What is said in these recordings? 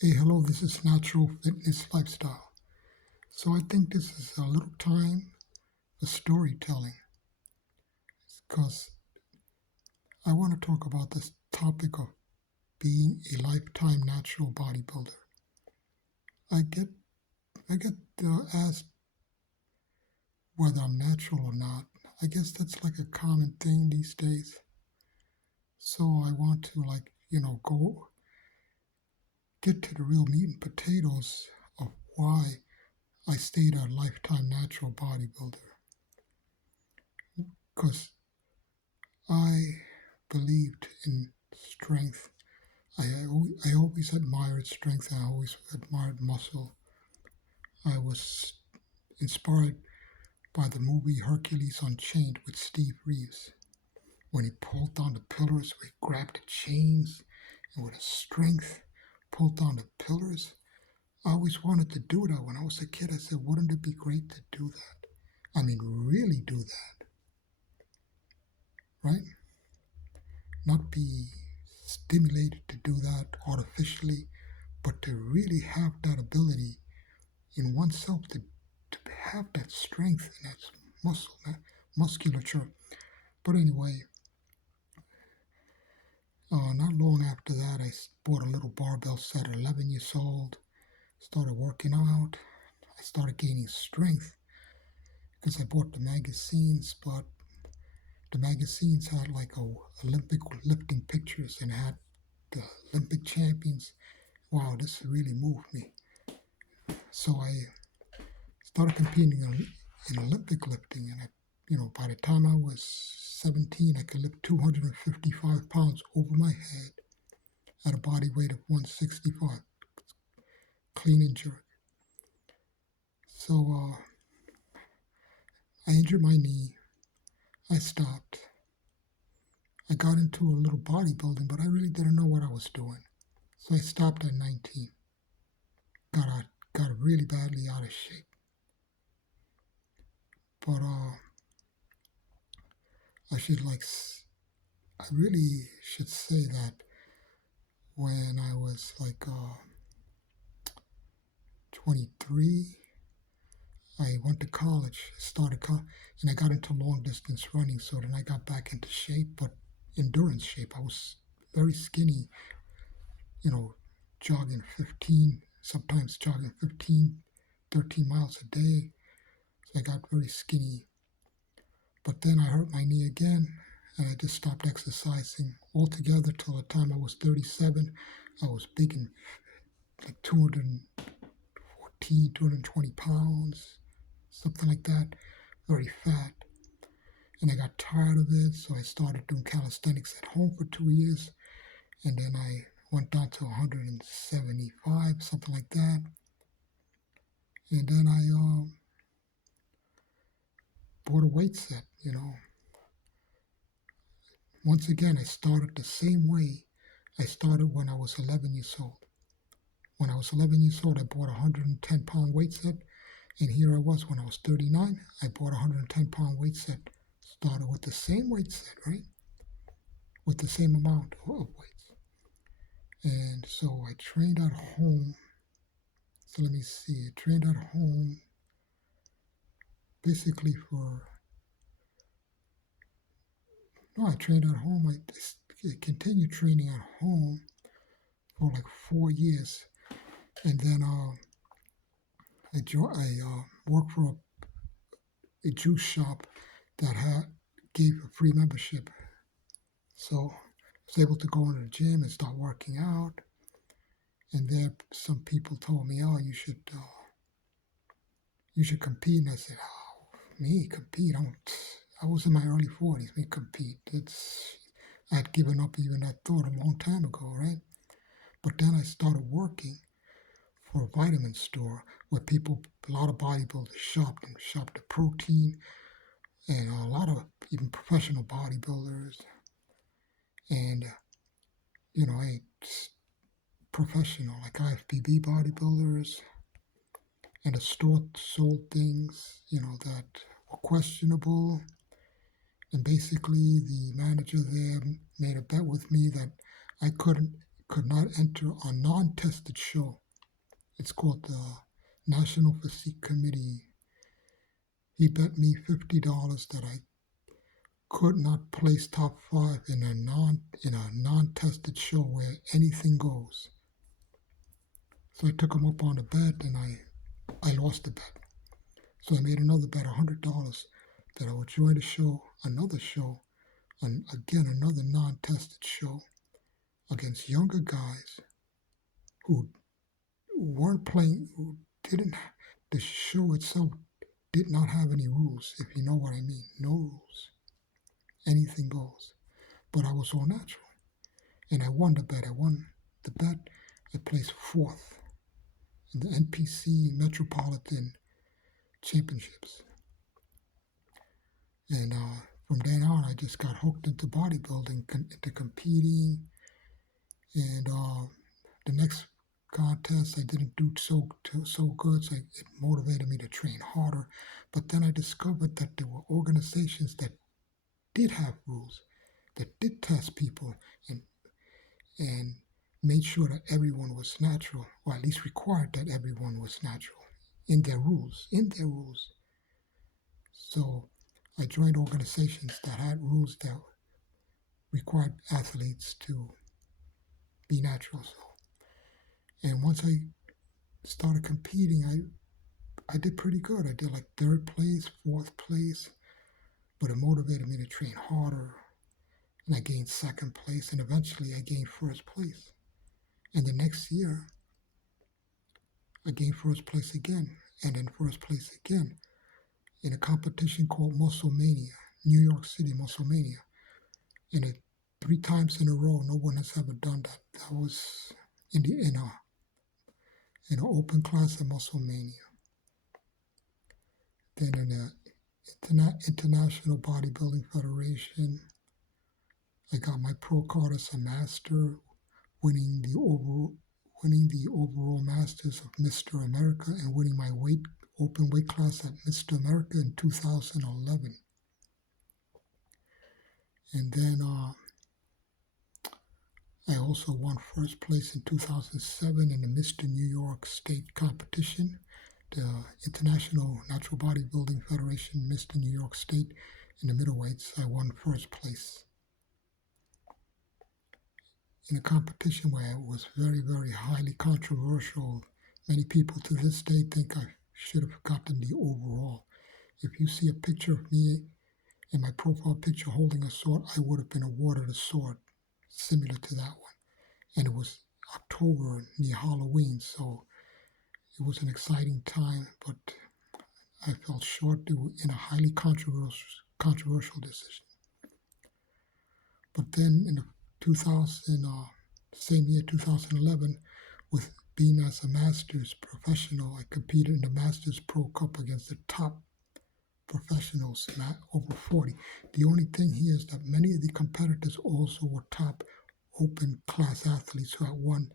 Hey, hello, this is Natural Fitness Lifestyle. So I think this is a little time for storytelling because I want to talk about this topic of being a lifetime natural bodybuilder. I get I get asked whether I'm natural or not. I guess that's like a common thing these days. So I want to go get to the real meat and potatoes of why I stayed a lifetime natural bodybuilder. Because I believed in strength. I always admired strength. I always admired muscle. I was inspired by the movie Hercules Unchained with Steve Reeves. When he pulled down the pillars, he grabbed the chains and with a strength pulled down the pillars. I always wanted to do that when I was a kid. I said, wouldn't it be great to do that? I mean, really do that, right? Not be stimulated to do that artificially, but to really have that ability in oneself to have that strength and that musculature. But anyway, not long after that, I bought a little barbell set at 11 years old, started working out. I started gaining strength because I bought the magazines, but the magazines had like Olympic lifting pictures and had the Olympic champions. Wow, this really moved me. So I started competing in Olympic lifting, and by the time I was 17, I could lift 255 pounds over my head at a body weight of 165, clean and jerk. So I injured my knee. I stopped. I got into a little bodybuilding, but I really didn't know what I was doing. So I stopped at 19. Got really badly out of shape. But I really should say that when I was 23, I went to college, and I got into long distance running. So then I got back into shape, but endurance shape. I was very skinny, jogging 15, sometimes jogging 15, 13 miles a day. So I got very skinny. But then I hurt my knee again, and I just stopped exercising altogether till the time I was 37. I was big and like 214, 220 pounds, something like that, very fat. And I got tired of it, so I started doing calisthenics at home for 2 years, and then I went down to 175, something like that. And then I bought a weight set. Once again, I started the same way I started when I was 11 years old. When I was 11 years old, I bought a 110-pound weight set, and here I was when I was 39. I bought a 110-pound weight set. Started with the same weight set, right? With the same amount of weights. And so I trained at home. So let me see. I trained at home basically I trained at home. I continued training at home for like 4 years. And then I worked for a juice shop that gave a free membership. So I was able to go into the gym and start working out. And there, some people told me, "Oh, you should compete." And I said, "Oh, me compete? I was in my early 40s. Me compete? I'd given up even that thought a long time ago, right?" But then I started working for a vitamin store where a lot of bodybuilders shopped the protein, and a lot of even professional bodybuilders, and I professional like IFBB bodybuilders, and the store sold things that were questionable, and basically the manager there made a bet with me that I couldn't could not enter a non-tested show. It's called the National Physique Committee. He bet me $50 that I could not place top 5 in a non-tested show where anything goes. So I took him up on the bet, and I lost the bet. So I made another bet, $100, that I would join another show, and again another non-tested show against younger guys who weren't playing, the show itself did not have any rules, if you know what I mean. No rules. Anything goes. But I was all natural. And I won the bet. I placed 4th in the NPC Metropolitan Championships. And from then on, I just got hooked into bodybuilding, into competing. And the next contest, I didn't do so good, so it motivated me to train harder. But then I discovered that there were organizations that did have rules, that did test people and made sure that everyone was natural, or at least required that everyone was natural in their rules. So I joined organizations that had rules that required athletes to be natural. And once I started competing, I did pretty good. I did like 3rd place, 4th place, but it motivated me to train harder. And I gained 2nd place, and eventually I gained 1st place. And the next year, I gained 1st place again, and then 1st place again in a competition called Muscle Mania, New York City Muscle Mania. And 3 times in a row, no one has ever done that. That was in an open class at Muscle Mania. Then in the International Bodybuilding Federation, I got my pro card as a master, winning the overall masters of Mr. America and winning my open weight class at Mr. America in 2011. And then I also won 1st place in 2007 in the Mr. New York State competition, the International Natural Bodybuilding Federation, Mr. New York State. In the middleweights, I won 1st place in a competition where it was very, very highly controversial. Many people to this day think I should have gotten the overall. If you see a picture of me in my profile picture holding a sword, I would have been awarded a sword similar to that one. And it was October near Halloween, so it was an exciting time, but I fell short in a highly controversial decision. But then in the same year, 2011, with being as a Masters professional, I competed in the Masters Pro Cup against the top professionals, over 40. The only thing here is that many of the competitors also were top open class athletes who had won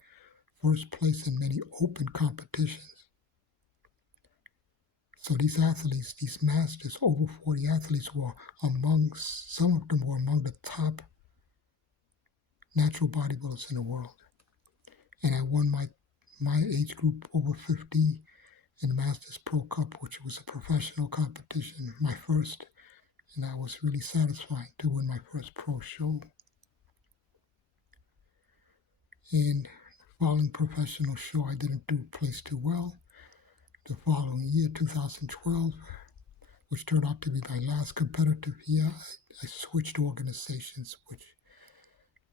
1st place in many open competitions. So these athletes, these masters, over 40 athletes, some of them were among the top natural bodybuilders in the world. And I won my age group over 50 in the Masters Pro Cup, which was a professional competition, my first, and that was really satisfying to win my first pro show. In the following professional show, I didn't place too well. The following year, 2012, which turned out to be my last competitive year, I switched organizations,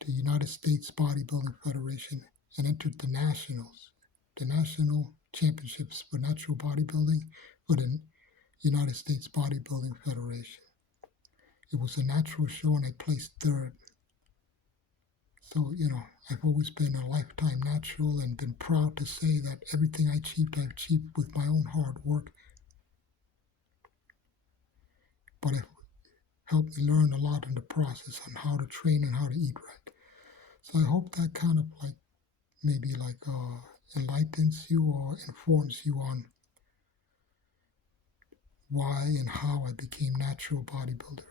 to the United States Bodybuilding Federation, and entered the nationals, the national championships for natural bodybuilding for the United States Bodybuilding Federation. It was a natural show, and I placed 3rd. So, I've always been a lifetime natural and been proud to say that everything I achieved with my own hard work. But it helped me learn a lot in the process on how to train and how to eat right. So I hope that kind of maybe enlightens you or informs you on why and how I became natural bodybuilder.